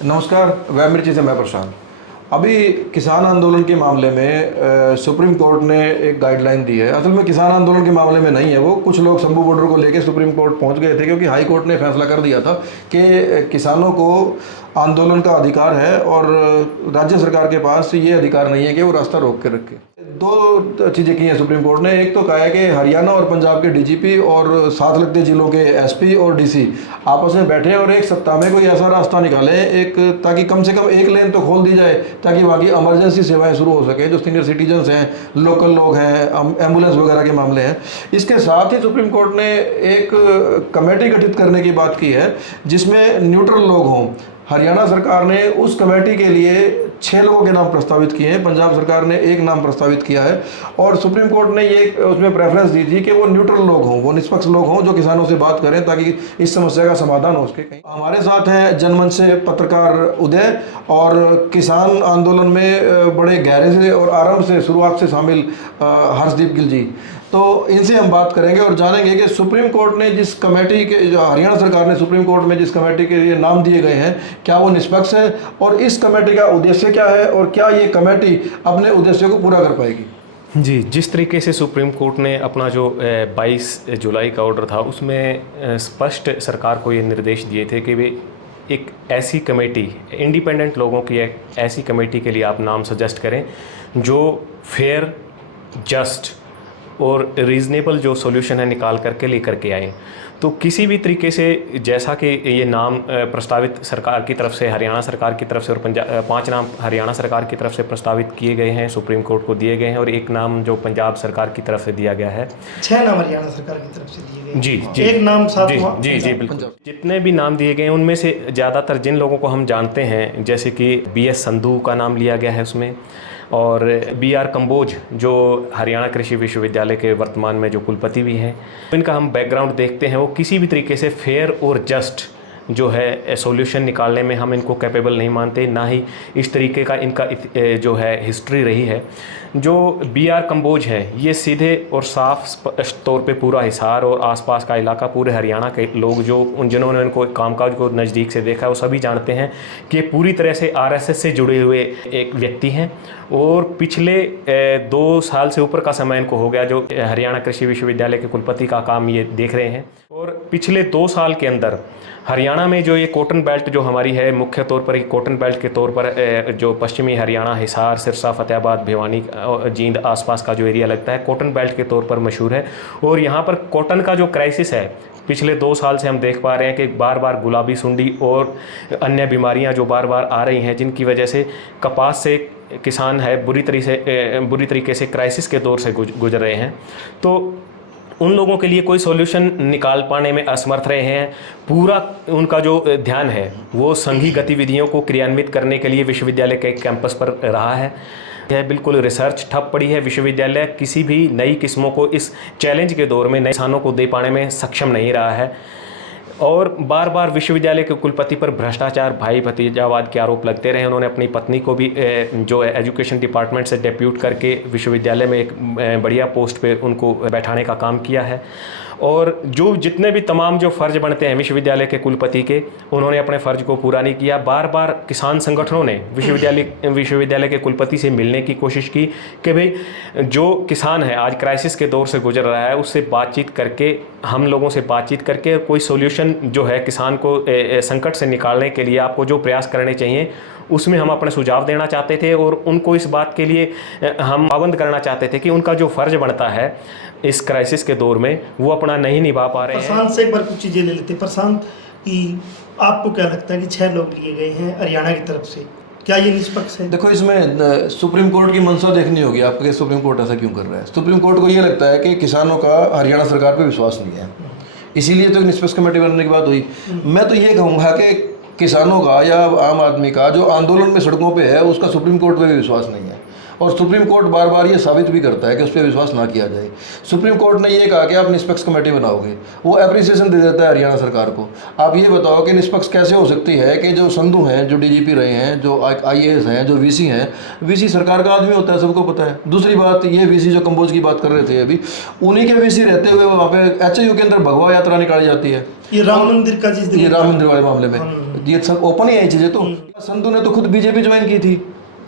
नमस्कार, वेब मिर्ची से मैं प्रशांत। अभी किसान आंदोलन के मामले में सुप्रीम कोर्ट ने एक गाइडलाइन दी है। असल में किसान आंदोलन के मामले में नहीं है, वो कुछ लोग शंभू बॉर्डर को लेकर सुप्रीम कोर्ट पहुंच गए थे क्योंकि हाई कोर्ट ने फैसला कर दिया था कि किसानों को आंदोलन का अधिकार है और राज्य सरकार के पास ये अधिकार नहीं है कि वो रास्ता रोक के रखे। दो चीज़ें की हैं सुप्रीम कोर्ट ने। एक तो कहा है कि हरियाणा और पंजाब के डीजीपी और साथ लगते जिलों के एसपी और डीसी आपस में बैठे और एक सप्ताह में कोई ऐसा रास्ता निकालें, एक ताकि कम से कम एक लेन तो खोल दी जाए ताकि वहाँ की इमरजेंसी सेवाएं शुरू हो सके। जो सीनियर सिटीजन्स हैं, लोकल लोग हैं, एम्बुलेंस वगैरह के मामले हैं। इसके साथ ही सुप्रीम कोर्ट ने एक कमेटी गठित करने की बात की है जिसमें न्यूट्रल लोग हों। हरियाणा सरकार ने उस कमेटी के लिए 6 लोगों के नाम प्रस्तावित किए हैं, पंजाब सरकार ने एक नाम प्रस्तावित किया है और सुप्रीम कोर्ट ने ये उसमें प्रेफरेंस दी थी कि वो न्यूट्रल लोग हों, वो निष्पक्ष लोग हों जो किसानों से बात करें ताकि इस समस्या का समाधान हो सके। हमारे साथ हैं जनमंच से पत्रकार उदय और किसान आंदोलन में बड़े गहरे से और आरंभ से शुरुआत से शामिल हर्षदीप गिल जी। तो इनसे हम बात करेंगे और जानेंगे कि सुप्रीम कोर्ट ने जिस कमेटी के, जो हरियाणा सरकार ने सुप्रीम कोर्ट में जिस कमेटी के लिए नाम दिए गए हैं, क्या वो निष्पक्ष है और इस कमेटी का उद्देश्य क्या है और क्या ये कमेटी अपने उद्देश्य को पूरा कर पाएगी। जी, जिस तरीके से सुप्रीम कोर्ट ने अपना जो 22 जुलाई का ऑर्डर था उसमें स्पष्ट सरकार को ये निर्देश दिए थे कि वे एक ऐसी कमेटी, इंडिपेंडेंट लोगों की एक ऐसी कमेटी के लिए आप नाम सजेस्ट करें जो फेयर, जस्ट और रीज़नेबल जो सॉल्यूशन है निकाल करके लेकर के आए। तो किसी भी तरीके से, जैसा कि ये नाम प्रस्तावित सरकार की तरफ से, हरियाणा सरकार की तरफ से और 5 नाम हरियाणा सरकार की तरफ से प्रस्तावित किए गए हैं, सुप्रीम कोर्ट को दिए गए हैं और एक नाम जो पंजाब सरकार की तरफ से दिया गया है। 6 नाम हरियाणा सरकार की तरफ से दिए गए। जी, एक नाम साथ जी जी बिल्कुल। जितने भी नाम दिए गए हैं उनमें से ज़्यादातर जिन लोगों को हम जानते हैं, जैसे कि BS संधू का नाम लिया गया है उसमें, और BR कंबोज जो हरियाणा कृषि विश्वविद्यालय के वर्तमान में जो कुलपति भी हैं, इनका हम बैकग्राउंड देखते हैं, वो किसी भी तरीके से फेयर और जस्ट जो है सॉल्यूशन निकालने में हम इनको कैपेबल नहीं मानते, ना ही इस तरीके का इनका जो है हिस्ट्री रही है। जो BR कंबोज है ये सीधे और साफ तौर पे पूरा हिसार और आसपास का इलाका, पूरे हरियाणा के लोग जो जिन्होंने उनको कामकाज को नज़दीक से देखा है वो सभी जानते हैं कि ये पूरी तरह से RSS से जुड़े हुए एक व्यक्ति हैं और पिछले 2 साल से ऊपर का समय इनको हो गया जो हरियाणा कृषि विश्वविद्यालय के कुलपति का काम ये देख रहे हैं। और पिछले 2 साल के अंदर हरियाणा में जो ये कॉटन बेल्ट जो हमारी है, मुख्य तौर पर एक कॉटन बेल्ट के तौर पर जो पश्चिमी हरियाणा, हिसार, सिरसा, फतेहाबाद, भिवानी, जींद आसपास का जो एरिया लगता है, कॉटन बेल्ट के तौर पर मशहूर है। और यहाँ पर कॉटन का जो क्राइसिस है पिछले 2 साल से हम देख पा रहे हैं कि बार बार गुलाबी सुंडी और अन्य बीमारियाँ जो बार बार आ रही हैं, जिनकी वजह से कपास से किसान है बुरी तरीके से क्राइसिस के दौर से गुजर रहे हैं। तो उन लोगों के लिए कोई सॉल्यूशन निकाल पाने में असमर्थ रहे हैं। पूरा उनका जो ध्यान है वो संघीय गतिविधियों को क्रियान्वित करने के लिए विश्वविद्यालय के कैंपस पर रहा है। यह बिल्कुल रिसर्च ठप पड़ी है। विश्वविद्यालय किसी भी नई किस्मों को इस चैलेंज के दौर में नए किसानों को दे पाने में सक्षम नहीं रहा है और बार बार विश्वविद्यालय के कुलपति पर भ्रष्टाचार, भाई भतीजावाद के आरोप लगते रहे। उन्होंने अपनी पत्नी को भी जो एजुकेशन डिपार्टमेंट से डेप्यूट करके विश्वविद्यालय में एक बढ़िया पोस्ट पे उनको बैठाने का काम किया है। और जो जितने भी तमाम जो फ़र्ज बनते हैं विश्वविद्यालय के कुलपति के, उन्होंने अपने फ़र्ज को पूरा नहीं किया। बार बार किसान संगठनों ने विश्वविद्यालय के कुलपति से मिलने की कोशिश की कि भाई जो किसान है आज क्राइसिस के दौर से गुजर रहा है, उससे बातचीत करके, हम लोगों से बातचीत करके कोई सोल्यूशन जो है किसान को संकट से निकालने के लिए आपको जो प्रयास करने चाहिए उसमें हम अपने सुझाव देना चाहते थे और उनको इस बात के लिए हम पाबंद करना चाहते थे कि उनका जो फ़र्ज बनता है इस क्राइसिस के दौर में वो अपना नहीं निभा पा रहे हैं। प्रशांत से एक बार कुछ चीज़ें ले लेते हैं। प्रशांत, कि आपको क्या लगता है कि 6 लोग लिए गए हैं हरियाणा की तरफ से, क्या ये निष्पक्ष है? देखो, इसमें सुप्रीम कोर्ट की मंशा देखनी होगी आपको कि सुप्रीम कोर्ट ऐसा क्यों कर रहा है। सुप्रीम कोर्ट को ये लगता है कि किसानों का हरियाणा सरकार पर विश्वास नहीं है, इसीलिए तो निष्पक्ष कमेटी बनने की बात हुई। मैं तो ये कहूँगा कि किसानों का या आम आदमी का जो आंदोलन में सड़कों पे है उसका सुप्रीम कोर्ट पे भी विश्वास नहीं है। और सुप्रीम कोर्ट बार बार ये साबित भी करता है कि उस पर विश्वास ना किया जाए। सुप्रीम कोर्ट ने ये कहा कि आप निष्पक्ष कमेटी बनाओगे, वो एप्रिसिएशन दे देता है हरियाणा सरकार को। आप ये बताओ कि निष्पक्ष कैसे हो सकती है कि जो संधू हैं, जो डीजीपी रहे हैं, जो IAS हैं, जो वीसी हैं, वीसी सरकार का आदमी होता है, सबको पता है। दूसरी बात, ये वीसी जो कंबोज की बात कर रहे थे अभी, उन्हीं के वीसी रहते हुए वहाँ पे HAU के अंदर भगवा यात्रा निकाली जाती है। ये राम मंदिर का जिस दिन ये राम मंदिर वाले मामले में ये सब ओपन ही है चीज़ें। तो संधू ने तो खुद बीजेपी ज्वाइन की थी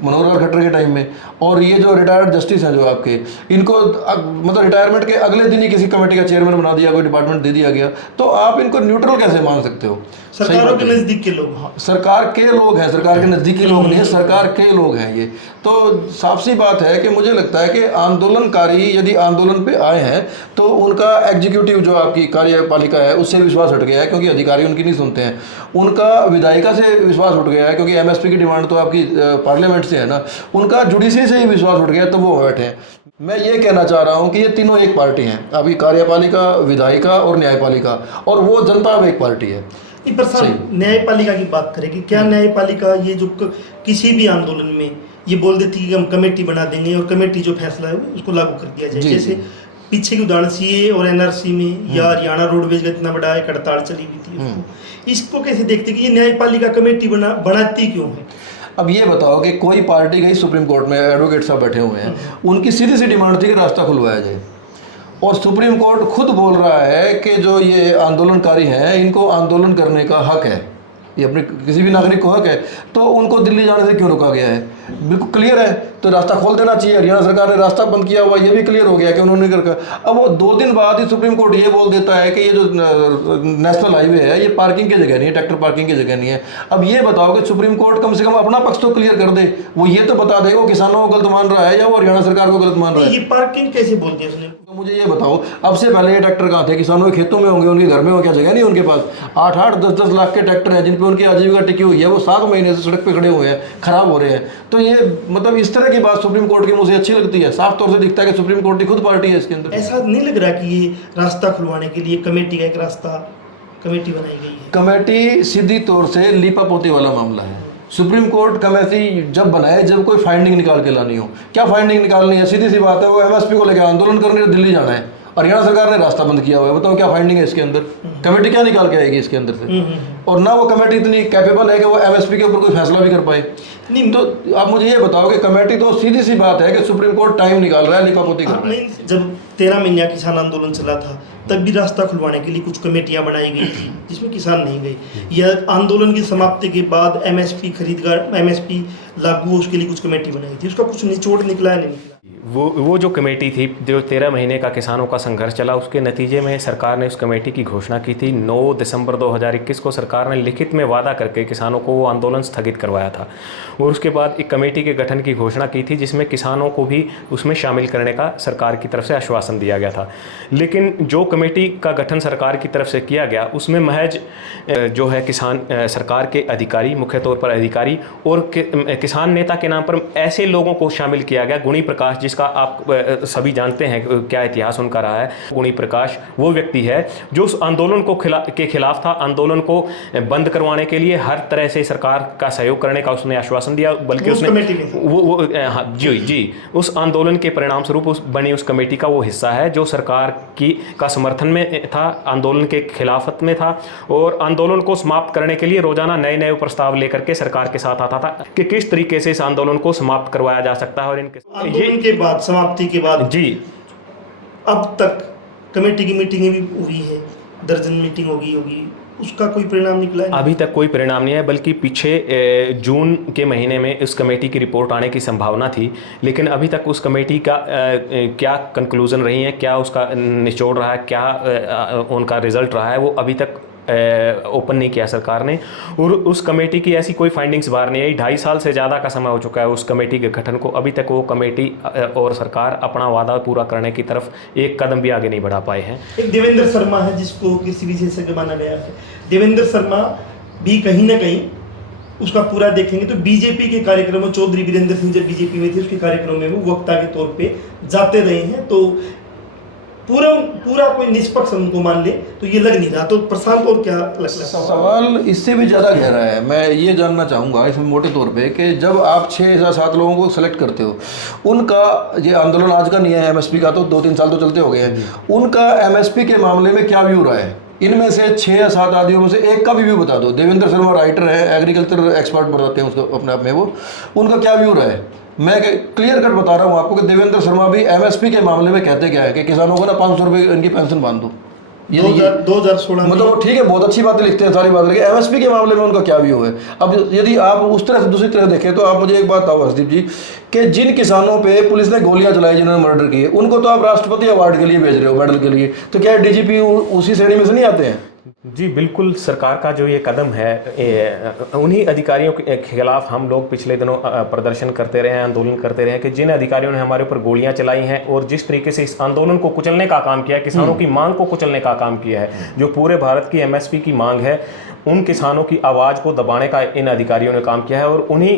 मनोहर लाल खट्टर के टाइम में। और ये जो रिटायर्ड जस्टिस हैं जो आपके, इनको मतलब रिटायरमेंट के अगले दिन ही किसी कमेटी का चेयरमैन बना दिया, कोई डिपार्टमेंट दे दिया गया, तो आप इनको न्यूट्रल कैसे मान सकते हो? सरकारों के नजदीक के लोग, सरकार के लोग हैं, सरकार के नज़दीकी लोग नहीं है, सरकार के लोग हैं ये। तो साफ सी बात है कि मुझे लगता है कि आंदोलनकारी यदि आंदोलन पे आए हैं तो उनका एग्जीक्यूटिव जो आपकी कार्यपालिका है उससे विश्वास हट गया है, क्योंकि अधिकारी उनकी नहीं सुनते हैं। उनका विधायिका से विश्वास उठ गया है, क्योंकि MSP की डिमांड तो आपकी पार्लियामेंट से है ना। उनका जुडिशरी से ही विश्वास उठ गया, तो वो बैठे हैं। मैं ये कहना चाह रहा हूँ कि ये तीनों एक पार्टी हैं, अभी कार्यपालिका, विधायिका और न्यायपालिका, और वो जनता अब एक पार्टी है। प्रशांत, न्यायपालिका की बात करेंगे, क्या न्यायपालिका ये जो किसी भी आंदोलन में ये बोल देती है कि हम कमेटी बना देंगे और कमेटी जो फैसला है उसको लागू कर दिया जाए? जैसे पीछे की उदाहरण CA और NRC में, या हरियाणा रोडवेज का इतना बड़ा एक हड़ताल चली हुई थी, इसको कैसे देखते कि ये न्यायपालिका कमेटी बनाती क्यों है? अब ये बताओ कि कोई पार्टी गई सुप्रीम कोर्ट में, एडवोकेट साहब बैठे हुए हैं, उनकी सीधी सी डिमांड थी कि रास्ता खुलवाया जाए, और सुप्रीम कोर्ट खुद बोल रहा है कि जो ये आंदोलनकारी हैं इनको आंदोलन करने का हक है, ये अपने किसी भी नागरिक को हक है, तो उनको दिल्ली जाने से क्यों रोका गया है? बिल्कुल क्लियर है, तो रास्ता खोल देना चाहिए। हरियाणा सरकार ने रास्ता बंद किया हुआ, ये भी क्लियर हो गया कि उन्होंने नहीं कर। अब वो 2 दिन बाद ही सुप्रीम कोर्ट ये बोल देता है कि ये जो नेशनल हाईवे है ये पार्किंग की जगह नहीं है, ट्रैक्टर पार्किंग की जगह नहीं है। अब ये बताओ कि सुप्रीम कोर्ट कम से कम अपना पक्ष तो क्लियर कर दे, वो ये तो बता देगा किसानों को गलत मान रहा है या वो हरियाणा सरकार को गलत मान रहा है। ये पार्किंग कैसे बोल दिया उसने? तो मुझे ये बताओ, अब से पहले ये ट्रैक्टर कहाँ थे? किसानों के खेतों में होंगे, उनके घर में हो, क्या जगह नहीं उनके पास? 8-8, 10-10 लाख के ट्रैक्टर हैं जिन पे उनकी आजीविका टिकी हुई है, वो 7 महीने से सड़क पे खड़े हुए हैं, खराब हो रहे हैं। तो ये मतलब इस तरह की बात सुप्रीम कोर्ट की मुझे अच्छी लगती है। साफ तौर से दिखता है कि सुप्रीम कोर्ट की खुद पार्टी है इसके अंदर। ऐसा नहीं लग रहा कि ये रास्ता खुलवाने के लिए कमेटी का एक कमेटी बनाई गई है? कमेटी सीधी तौर से लीपापोती वाला मामला है। सुप्रीम कोर्ट कमेटी जब बनाए जब कोई फाइंडिंग निकाल के लानी हो। क्या फाइंडिंग निकालनी है? सीधी सी बात है, वो MSP को लेकर आंदोलन करने दिल्ली जाना है, हरियाणा सरकार ने रास्ता बंद किया हुआ है। बताओ क्या फाइंडिंग है इसके अंदर? कमेटी क्या निकाल के आएगी इसके अंदर से? और ना वो कमेटी इतनी कैपेबल है कि वो MSP के ऊपर कोई फैसला भी कर पाए। नहीं, तो आप मुझे ये बताओ कि कमेटी तो सीधी सी बात है कि सुप्रीम कोर्ट टाइम निकाल रहा है लिपापोती कर रहा है। जब 13 महीने किसान आंदोलन चला था तब भी रास्ता खुलवाने के लिए कुछ कमेटियां बनाई गई थी जिसमें किसान नहीं गए। यह आंदोलन की समाप्ति के बाद MSP खरीदगार, MSP लागू, उसके लिए कुछ कमेटी बनाई थी, उसका कुछ निचोड़ निकला है नहीं निकला? वो जो कमेटी थी, जो 13 महीने का किसानों का संघर्ष चला, उसके नतीजे में सरकार ने उस कमेटी की घोषणा की थी। 9 दिसंबर 2021 को सरकार ने लिखित में वादा करके किसानों को वो आंदोलन स्थगित करवाया था, और उसके बाद एक कमेटी के गठन की घोषणा की थी जिसमें किसानों को भी उसमें शामिल करने का सरकार की तरफ से आश्वासन दिया गया था। लेकिन जो कमेटी का गठन सरकार की तरफ से किया गया उसमें महज जो है किसान सरकार के अधिकारी, मुख्य तौर पर अधिकारी और किसान नेता के नाम पर ऐसे लोगों को शामिल किया गया। गुणी प्रकाश, जिसका आप सभी जानते हैं क्या इतिहास उनका रहा है। गुणी प्रकाश वो व्यक्ति है जो उस आंदोलन के खिलाफ था, आंदोलन को बंद करवाने के लिए हर तरह से सरकार का सहयोग करने का उसने आश्वासन दिया, बल्कि उसने जी उस आंदोलन के परिणाम स्वरूप बनी उस कमेटी का वो हिस्सा है जो सरकार का समर्थन में था, आंदोलन के खिलाफत में था, और आंदोलन को समाप्त करने के लिए रोजाना नए नए प्रस्ताव लेकर के सरकार के साथ आता था कि किस तरीके से इस आंदोलन को समाप्त करवाया जा सकता है। और आंदोलन के बाद, समाप्ति के बाद जी अब तक कमेटी की मीटिंगें भी हुई है, दर्जन मीटिंग होगी, उसका कोई परिणाम निकला है? अभी तक कोई परिणाम नहीं है, बल्कि पीछे जून के महीने में उस कमेटी की रिपोर्ट आने की संभावना थी, लेकिन अभी तक उस कमेटी का क्या कंक्लूजन रही है, क्या उसका निचोड़ रहा है, क्या उनका रिजल्ट रहा है, वो अभी तक ओपन नहीं किया सरकार ने। और उस कमेटी की ऐसी कोई फाइंडिंग्स बाहर नहीं आई। 2.5 साल से ज़्यादा का समय हो चुका है उस कमेटी के गठन को, अभी तक वो कमेटी और सरकार अपना वादा पूरा करने की तरफ एक कदम भी आगे नहीं बढ़ा पाए हैं। एक देवेंद्र शर्मा है जिसको कृषि विशेषज्ञ माना गया है। देवेंद्र शर्मा भी कहीं ना कहीं उसका पूरा देखेंगे तो बीजेपी के कार्यक्रम में, चौधरी वीरेंद्र सिंह जब बीजेपी में थे उसके कार्यक्रम में वो वक्ता के तौर पे जाते रहे हैं। तो पूरा कोई निष्पक्ष उनको मान ले, तो ये लग नहीं रहा। तो प्रशांत और क्या लगता है? सवाल इससे भी ज़्यादा गहरा है। मैं ये जानना चाहूँगा इसमें मोटे तौर पे कि जब आप 6 या 7 लोगों को सेलेक्ट करते हो, उनका ये आंदोलन आज का नहीं है, एमएसपी का तो 2-3 साल तो चलते हो गए हैं, उनका एमएसपी के मामले में क्या व्यू रहा है? इनमें से 6 या 7 आदमियों में से एक का भी व्यू बता दो। देवेंद्र शर्मा राइटर है, एग्रीकल्चर एक्सपर्ट बताते हैं उसको अपने आप में, वो उनका क्या व्यू रहा है? मैं क्लियर कट बता रहा हूँ आपको कि देवेंद्र शर्मा भी एमएसपी के मामले में कहते क्या है कि किसानों को ना 500 रुपये इनकी पेंशन बांध दो। 2016 मतलब ठीक है, बहुत अच्छी बातें लिखते हैं सारी बातें, लेकिन एमएसपी के मामले में उनका क्या व्यू है? अब यदि आप उस तरह से दूसरी तरह देखें तो आप मुझे एक बात बताओ हर्षदीप जी, कि जिन किसानों पे पुलिस ने गोलियां चलाई, जिन्होंने मर्डर किए, उनको तो आप राष्ट्रपति अवार्ड के लिए भेज रहे हो, मेडल के लिए, तो क्या डीजीपी उसी श्रेणी में से नहीं आते हैं? जी बिल्कुल, सरकार का जो ये कदम है, उन्हीं अधिकारियों के खिलाफ हम लोग पिछले दिनों प्रदर्शन करते रहे हैं, आंदोलन करते रहे हैं कि जिन अधिकारियों ने हमारे ऊपर गोलियां चलाई हैं और जिस तरीके से इस आंदोलन को कुचलने का काम किया है, किसानों की मांग को कुचलने का काम किया है, जो पूरे भारत की एमएसपी की मांग है, उन किसानों की आवाज़ को दबाने का इन अधिकारियों ने काम किया है। और उन्हीं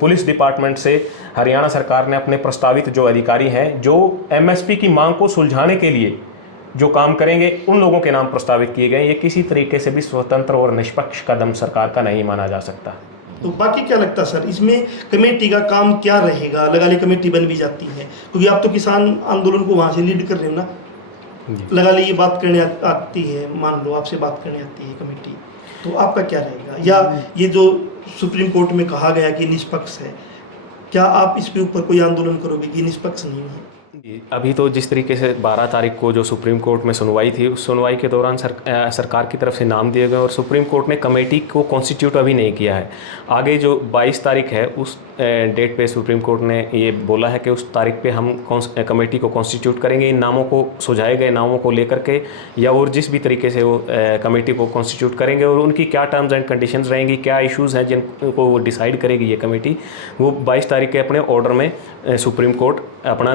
पुलिस डिपार्टमेंट से हरियाणा सरकार ने अपने प्रस्तावित जो अधिकारी हैं, जो एमएसपी की मांग को सुलझाने के लिए जो काम करेंगे, उन लोगों के नाम प्रस्तावित किए गए। ये किसी तरीके से भी स्वतंत्र और निष्पक्ष कदम सरकार का नहीं माना जा सकता। तो बाकी क्या लगता है सर, इसमें कमेटी का काम क्या रहेगा? लगा ली कमेटी बन भी जाती है, क्योंकि आप तो किसान आंदोलन को वहाँ से लीड कर रहे हो ना, लगा ली ये बात करने आती है, मान लो आपसे बात करने आती है कमेटी, तो आपका क्या रहेगा? या ये जो सुप्रीम कोर्ट में कहा गया कि निष्पक्ष है, क्या आप इसके ऊपर कोई आंदोलन करोगे कि निष्पक्ष नहीं है? अभी तो जिस तरीके से 12 तारीख को जो सुप्रीम कोर्ट में सुनवाई थी, उस सुनवाई के दौरान सरकार की तरफ से नाम दिए गए और सुप्रीम कोर्ट ने कमेटी को कॉन्स्टिट्यूट अभी नहीं किया है। आगे जो 22 तारीख है, उस डेट पे सुप्रीम कोर्ट ने ये बोला है कि उस तारीख पे हम कमेटी को कॉन्स्टिट्यूट करेंगे। इन नामों को, सुझाए गए नामों को लेकर के, या और जिस भी तरीके से वो कमेटी को कॉन्स्टिट्यूट करेंगे और उनकी क्या टर्म्स एंड कंडीशंस रहेंगी, क्या इश्यूज़ हैं जिनको वो डिसाइड करेगी ये कमेटी, वो 22 तारीख के अपने ऑर्डर में सुप्रीम कोर्ट अपना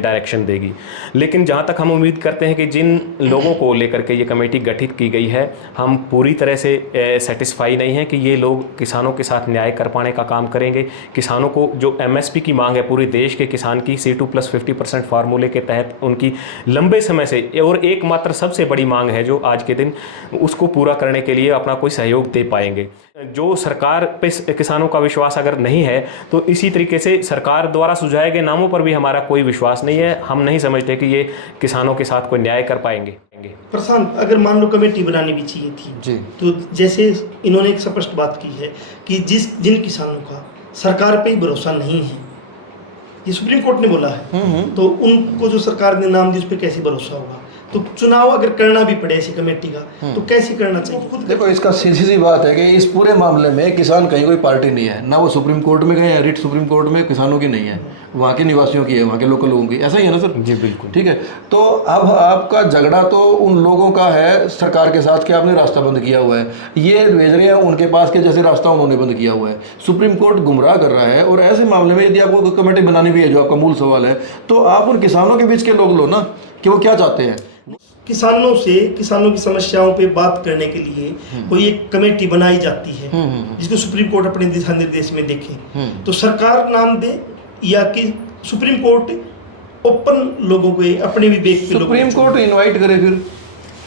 डायरेक्शन देगी। लेकिन जहाँ तक हम उम्मीद करते हैं कि जिन लोगों को लेकर के ये कमेटी गठित की गई है, हम पूरी तरह से सेटिस्फाई नहीं हैं कि ये लोग किसानों के साथ न्याय कर पाने का काम करेंगे। किसानों को जो एमएसपी की मांग है, पूरे देश के किसान की C2+50% फार्मूले के तहत उनकी लंबे समय से और एकमात्र सबसे बड़ी मांग है जो आज के दिन, उसको पूरा करने के लिए अपना कोई सहयोग दे पाएंगे। जो सरकार पे किसानों का विश्वास अगर नहीं है, तो इसी तरीके से सरकार द्वारा सुझाए गए नामों पर भी हमारा कोई विश्वास नहीं है। हम नहीं समझते कि ये किसानों के साथ कोई न्याय कर पाएंगे। प्रशांत, अगर मान लो कमेटी बनानी भी चाहिए थी जी, तो जैसे इन्होंने एक स्पष्ट बात की है कि जिन किसानों का सरकार पे ही भरोसा नहीं है, ये सुप्रीम कोर्ट ने बोला है, तो उनको जो सरकार ने नाम दिया उस पर कैसे भरोसा होगा? तो चुनाव अगर करना भी पड़े ऐसी कमेटी का, तो कैसे करना चाहिए? खुद देखो, इसका सीधी सी बात है कि इस पूरे मामले में किसान कहीं कोई पार्टी नहीं है, ना वो सुप्रीम कोर्ट में गए हैं, रिट सुप्रीम कोर्ट में किसानों की नहीं है, वहाँ के निवासियों की है, वहाँ के लोकल लोगों की। ऐसा ही है ना सर? जी बिल्कुल, ठीक है। तो अब आपका झगड़ा तो उन लोगों का है सरकार के साथ कि आपने रास्ता बंद किया हुआ है, ये भेज रहे हैं उनके पास के जैसे रास्ता उन्होंने बंद किया हुआ है। सुप्रीम कोर्ट गुमराह कर रहा है, और ऐसे मामले में यदि आपको कमेटी बनानी भी है, जो आपका मूल सवाल है, तो आप उन किसानों के बीच के लोग लो ना, कि वो क्या चाहते हैं। किसानों की समस्याओं पे बात करने के लिए कोई एक कमेटी बनाई जाती है, जिसको सुप्रीम कोर्ट अपने दिशा निर्देश में देखे, तो सरकार नाम दे या कि सुप्रीम कोर्ट ओपन लोगों को, अपने विवेक पे सुप्रीम कोर्ट इनवाइट करे? फिर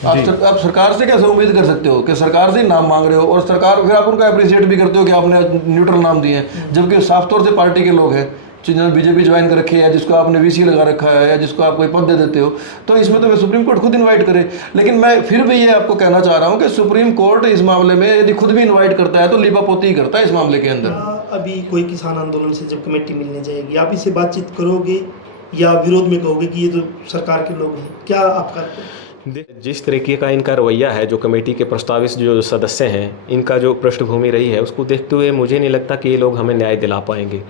आप सरकार से कैसे उम्मीद कर सकते हो कि सरकार से नाम मांग रहे हो और सरकार फिर आप उनका अप्रिशिएट भी करते हो कि आपने न्यूट्रल नाम दिए हैं, जबकि साफ तौर से पार्टी के लोग हैं जिन्होंने बीजेपी ज्वाइन कर रखी है, जिसको आपने वीसी लगा रखा है, या जिसको आप कोई पद दे देते हो, तो इसमें तो सुप्रीम कोर्ट खुद इनवाइट करे। लेकिन मैं फिर भी ये आपको कहना चाह रहा हूँ कि सुप्रीम कोर्ट इस मामले में यदि खुद भी इनवाइट करता है तो लीपापोती ही करता है इस मामले के अंदर। अभी कोई किसान आंदोलन से जब कमेटी मिलने जाएगी, आप इससे बातचीत करोगे या विरोध में कहोगे कि ये तो सरकार के लोग हैं? क्या आपका जिस तरीके का इनका रवैया है, जो कमेटी के प्रस्तावित जो सदस्य हैं, इनका जो पृष्ठभूमि रही है, उसको देखते हुए मुझे नहीं लगता कि ये लोग हमें न्याय दिला पाएंगे।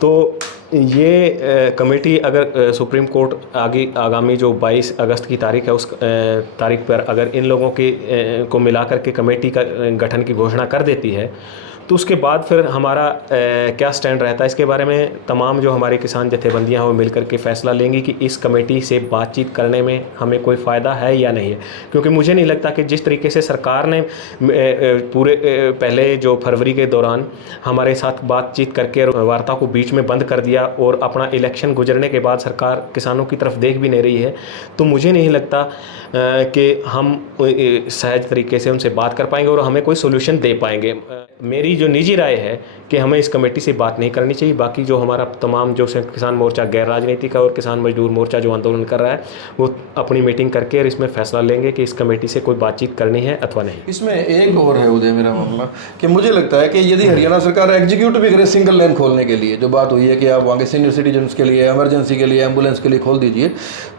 तो ये कमेटी अगर सुप्रीम कोर्ट आगामी जो 22 अगस्त की तारीख है, उस तारीख पर अगर इन लोगों की को मिलाकर के कमेटी का गठन की घोषणा कर देती है, तो उसके बाद फिर हमारा क्या स्टैंड रहता है इसके बारे में तमाम जो हमारे किसान जथेबंदियां हैं वो मिलकर के फैसला लेंगी कि इस कमेटी से बातचीत करने में हमें कोई फ़ायदा है या नहीं है। क्योंकि मुझे नहीं लगता कि जिस तरीके से सरकार ने पूरे पहले जो फरवरी के दौरान हमारे साथ बातचीत करके वार्ता को बीच में बंद कर दिया और अपना इलेक्शन गुजरने के बाद सरकार किसानों की तरफ देख भी नहीं रही है, तो मुझे नहीं लगता कि हम सहज तरीके से उनसे बात कर पाएंगे और हमें कोई सोल्यूशन दे पाएंगे। मेरी जो निजी राय है कि हमें इस कमेटी से बात नहीं करनी चाहिए। बाकी जो हमारा तमाम जो संयुक्त किसान मोर्चा गैर राजनीतिक और किसान मजदूर मोर्चा जो आंदोलन कर रहा है वो अपनी मीटिंग करके और इसमें फैसला लेंगे कि इस कमेटी से कोई बातचीत करनी है अथवा नहीं। इसमें एक और है उदय मेरा मामला कि मुझे लगता है कि यदि हरियाणा सरकार एग्जीक्यूट भी करे सिंगल लाइन खोलने के लिए, जो बात हुई है कि आप वहाँ के सीनियर सिटीजन्स के लिए, इमरजेंसी के लिए, एम्बुलेंस के लिए खोल दीजिए,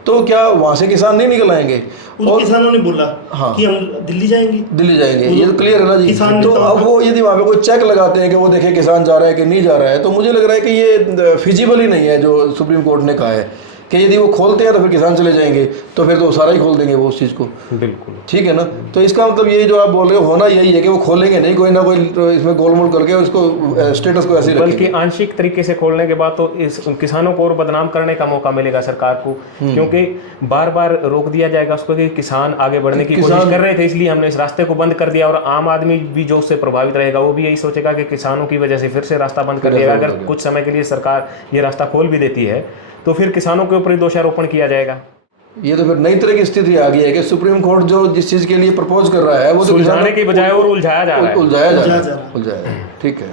तो क्या वहाँ से किसान नहीं निकल आएंगे? उन किसानों ने बोला हाँ, कि हम दिल्ली जाएंगे, ये तो क्लियर है ना जी। किसान तो अब वो यदि वहाँ पे कोई चेक लगाते हैं कि वो देखे किसान जा रहा है कि नहीं जा रहा है, तो मुझे लग रहा है कि ये फिजिबल ही नहीं है जो सुप्रीम कोर्ट ने कहा है कि यदि वो खोलते हैं तो फिर किसान चले जाएंगे, तो फिर तो सारा ही खोल देंगे वो उस चीज़ को। बिल्कुल ठीक है ना। तो इसका मतलब ये जो आप बोल रहे हो होना यही है कि वो खोलेंगे नहीं, कोई ना कोई तो इसमें गोलमोल करके उसको स्टेटस को ऐसे ही बल्कि रखेंगे। आंशिक तरीके से खोलने के बाद तो इस किसानों को और बदनाम करने का मौका मिलेगा सरकार को, क्योंकि बार बार रोक दिया जाएगा उसको कि किसान आगे बढ़ने की कोशिश कर रहे थे इसलिए हमने इस रास्ते को बंद कर दिया। और आम आदमी भी जो उससे प्रभावित रहेगा वो भी यही सोचेगा कि किसानों की वजह से फिर से रास्ता बंद कर दिया। अगर कुछ समय के लिए सरकार ये रास्ता खोल भी देती है तो फिर किसानों के ऊपर ही दोषारोपण किया जाएगा। ये तो फिर नई तरह की स्थिति आ गई है कि सुप्रीम कोर्ट जो जिस चीज़ के लिए प्रपोज कर रहा है वो सुलझाने की बजाय और उलझाया जा रहा है। उलझाया जा रहा है। ठीक है।